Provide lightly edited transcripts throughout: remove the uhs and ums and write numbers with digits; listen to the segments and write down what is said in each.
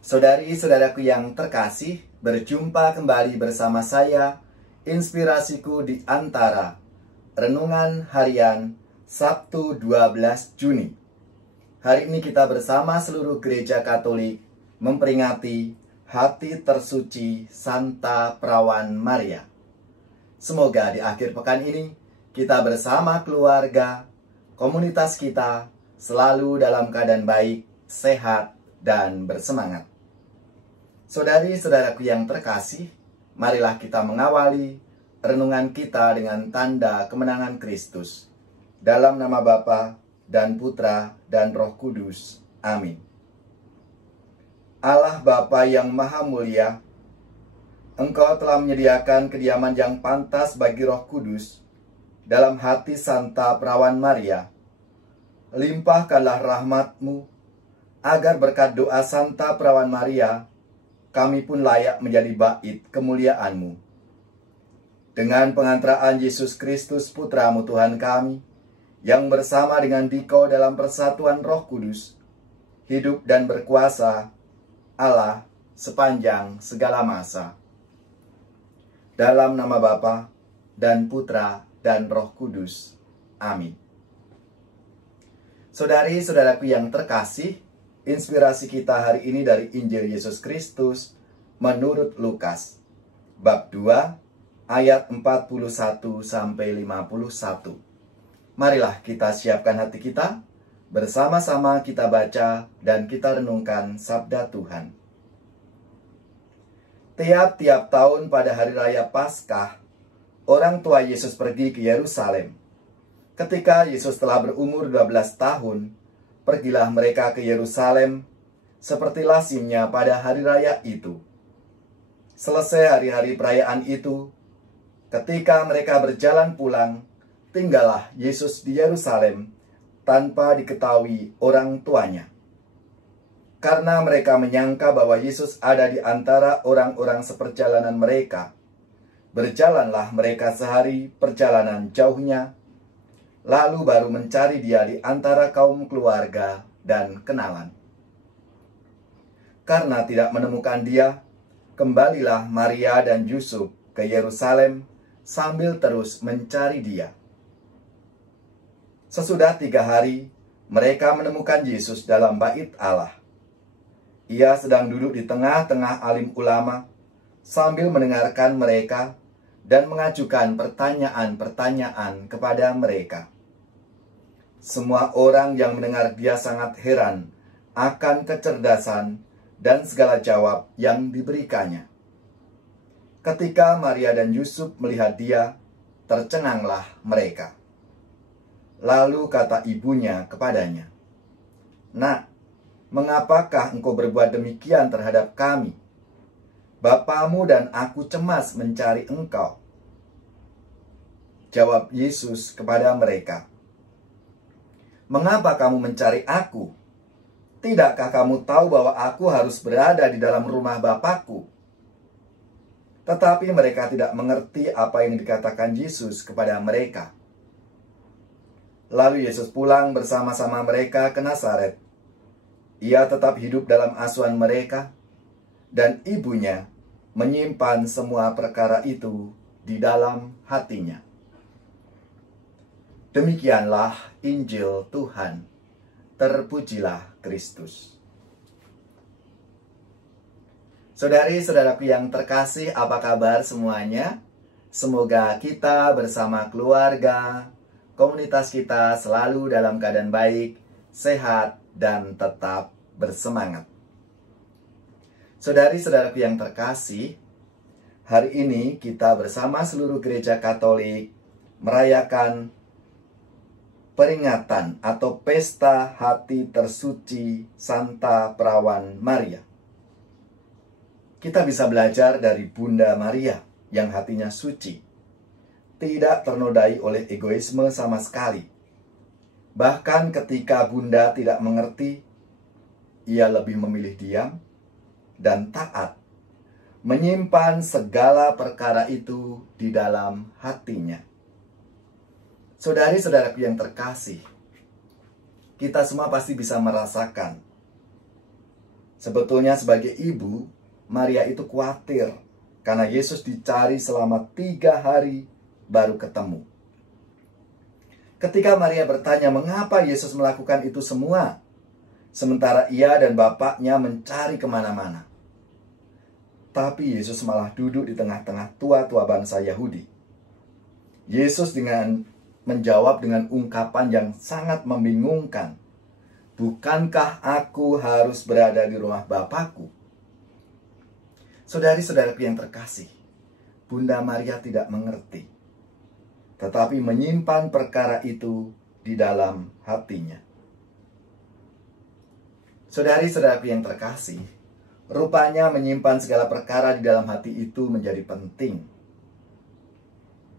Saudari-saudaraku yang terkasih, berjumpa kembali bersama saya, Inspirasiku di Antara, Renungan Harian Sabtu 12 Juni. Hari ini kita bersama seluruh gereja Katolik memperingati Hati Tersuci Santa Perawan Maria. Semoga di akhir pekan ini, kita bersama keluarga, komunitas kita, selalu dalam keadaan baik, sehat, dan bersemangat. Saudari-saudaraku yang terkasih, marilah kita mengawali renungan kita dengan tanda kemenangan Kristus. Dalam nama Bapa dan Putra dan Roh Kudus. Amin. Allah Bapa yang Maha Mulia, Engkau telah menyediakan kediaman yang pantas bagi Roh Kudus dalam hati Santa Perawan Maria. Limpahkanlah rahmat-Mu, agar berkat doa Santa Perawan Maria, kami pun layak menjadi bait kemuliaan-Mu. Dengan pengantaraan Yesus Kristus Putra-Mu Tuhan kami, yang bersama dengan Dikau dalam persatuan Roh Kudus, hidup dan berkuasa Allah sepanjang segala masa. Dalam nama Bapa dan Putra dan Roh Kudus. Amin. Saudari-saudaraku yang terkasih, inspirasi kita hari ini dari Injil Yesus Kristus menurut Lukas, bab 2, ayat 41-51. Marilah kita siapkan hati kita, bersama-sama kita baca dan kita renungkan sabda Tuhan. Tiap-tiap tahun pada hari raya Paskah, orang tua Yesus pergi ke Yerusalem. Ketika Yesus telah berumur 12 tahun, pergilah mereka ke Yerusalem, seperti lazimnya pada hari raya itu. Selesai hari-hari perayaan itu, ketika mereka berjalan pulang, tinggallah Yesus di Yerusalem tanpa diketahui orang tuanya. Karena mereka menyangka bahwa Yesus ada di antara orang-orang seperjalanan mereka, berjalanlah mereka sehari perjalanan jauhnya, lalu baru mencari dia di antara kaum keluarga dan kenalan. Karena tidak menemukan dia, kembalilah Maria dan Yusuf ke Yerusalem sambil terus mencari dia. Sesudah 3 hari, mereka menemukan Yesus dalam bait Allah. Ia sedang duduk di tengah-tengah alim ulama sambil mendengarkan mereka dan mengajukan pertanyaan-pertanyaan kepada mereka. Semua orang yang mendengar dia sangat heran akan kecerdasan dan segala jawab yang diberikannya. Ketika Maria dan Yusuf melihat dia, tercenganglah mereka. Lalu kata ibunya kepadanya, "Nak, mengapakah engkau berbuat demikian terhadap kami? Bapamu dan aku cemas mencari engkau." Jawab Yesus kepada mereka, "Mengapa kamu mencari aku? Tidakkah kamu tahu bahwa aku harus berada di dalam rumah Bapakku?" Tetapi mereka tidak mengerti apa yang dikatakan Yesus kepada mereka. Lalu Yesus pulang bersama-sama mereka ke Nazaret. Ia tetap hidup dalam asuhan mereka, dan ibunya menyimpan semua perkara itu di dalam hatinya. Demikianlah Injil Tuhan. Terpujilah Kristus. Saudari-saudaraku yang terkasih, apa kabar semuanya? Semoga kita bersama keluarga, komunitas kita selalu dalam keadaan baik, sehat, dan tetap bersemangat. Saudari-saudaraku yang terkasih, hari ini kita bersama seluruh gereja Katolik merayakan peringatan atau pesta Hati Tersuci Santa Perawan Maria. Kita bisa belajar dari Bunda Maria yang hatinya suci, tidak ternodai oleh egoisme sama sekali. Bahkan ketika Bunda tidak mengerti, ia lebih memilih diam dan taat, menyimpan segala perkara itu di dalam hatinya. Saudari-saudaraku yang terkasih, kita semua pasti bisa merasakan Sebetulnya sebagai ibu, Maria itu khawatir karena Yesus dicari selama 3 hari baru ketemu. Ketika Maria bertanya mengapa Yesus melakukan itu semua, sementara ia dan bapaknya mencari kemana-mana. Tapi Yesus malah duduk di tengah-tengah tua-tua bangsa Yahudi. Yesus menjawab dengan ungkapan yang sangat membingungkan. Bukankah aku harus berada di rumah Bapakku? Saudari-saudaraku yang terkasih, Bunda Maria tidak mengerti, tetapi menyimpan perkara itu di dalam hatinya. Saudari-saudaraku yang terkasih, rupanya menyimpan segala perkara di dalam hati itu menjadi penting.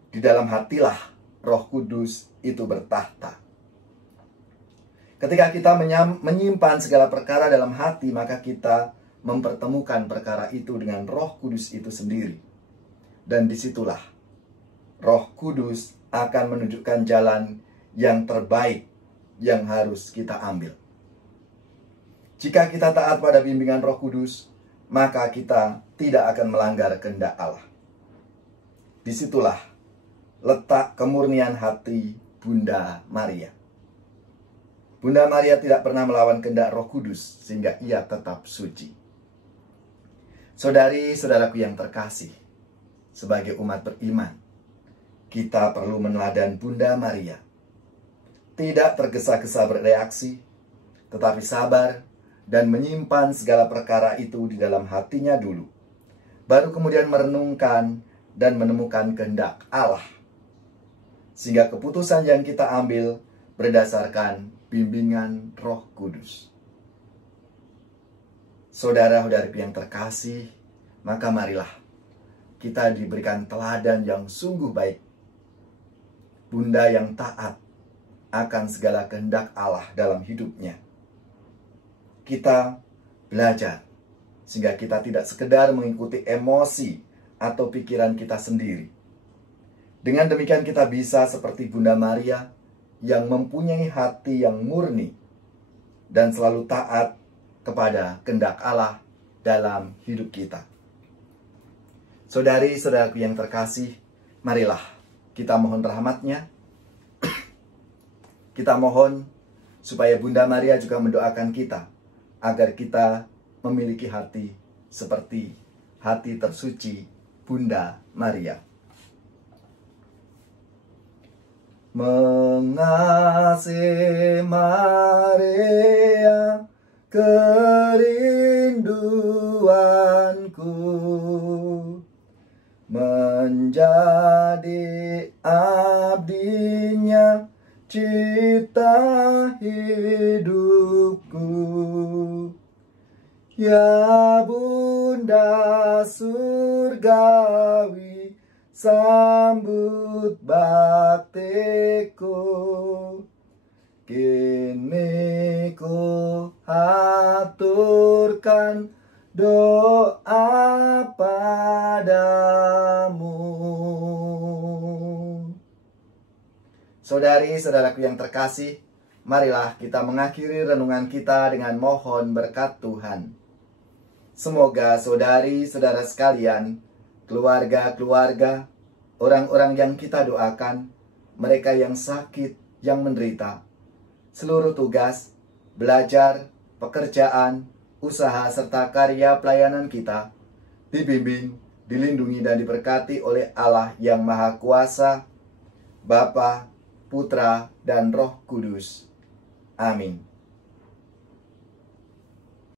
Di dalam hatilah Roh Kudus itu bertahta. Ketika kita menyimpan segala perkara dalam hati, maka kita mempertemukan perkara itu dengan Roh Kudus itu sendiri. Dan disitulah Roh Kudus akan menunjukkan jalan yang terbaik yang harus kita ambil. Jika kita taat pada bimbingan Roh Kudus, maka kita tidak akan melanggar kehendak Allah. Disitulah letak kemurnian hati Bunda Maria. Bunda Maria tidak pernah melawan kehendak Roh Kudus sehingga ia tetap suci. Saudari-saudaraku yang terkasih, sebagai umat beriman, kita perlu meneladani Bunda Maria. Tidak tergesa-gesa bereaksi, tetapi sabar dan menyimpan segala perkara itu di dalam hatinya dulu. Baru kemudian merenungkan dan menemukan kehendak Allah. Sehingga keputusan yang kita ambil berdasarkan bimbingan Roh Kudus. Saudara-saudariku yang terkasih, maka marilah kita diberikan teladan yang sungguh baik. Bunda yang taat akan segala kehendak Allah dalam hidupnya. Kita belajar sehingga kita tidak sekedar mengikuti emosi atau pikiran kita sendiri. Dengan demikian kita bisa seperti Bunda Maria yang mempunyai hati yang murni dan selalu taat kepada kehendak Allah dalam hidup kita. Saudari-saudaraku yang terkasih, marilah kita mohon rahmat-Nya. Kita mohon supaya Bunda Maria juga mendoakan kita agar kita memiliki hati seperti hati tersuci Bunda Maria. Mengasihi Maria, kerinduanku, menjadi abdinya, cipta hidupku. Ya Bunda surgawi, sambut baktiku, kini ku haturkan doa padamu. Saudari-saudaraku yang terkasih, marilah kita mengakhiri renungan kita dengan mohon berkat Tuhan. Semoga saudari-saudara sekalian, keluarga-keluarga, orang-orang yang kita doakan, mereka yang sakit, yang menderita, seluruh tugas, belajar, pekerjaan, usaha, serta karya pelayanan kita, dibimbing, dilindungi, dan diberkati oleh Allah yang Maha Kuasa, Bapa, Putra, dan Roh Kudus. Amin.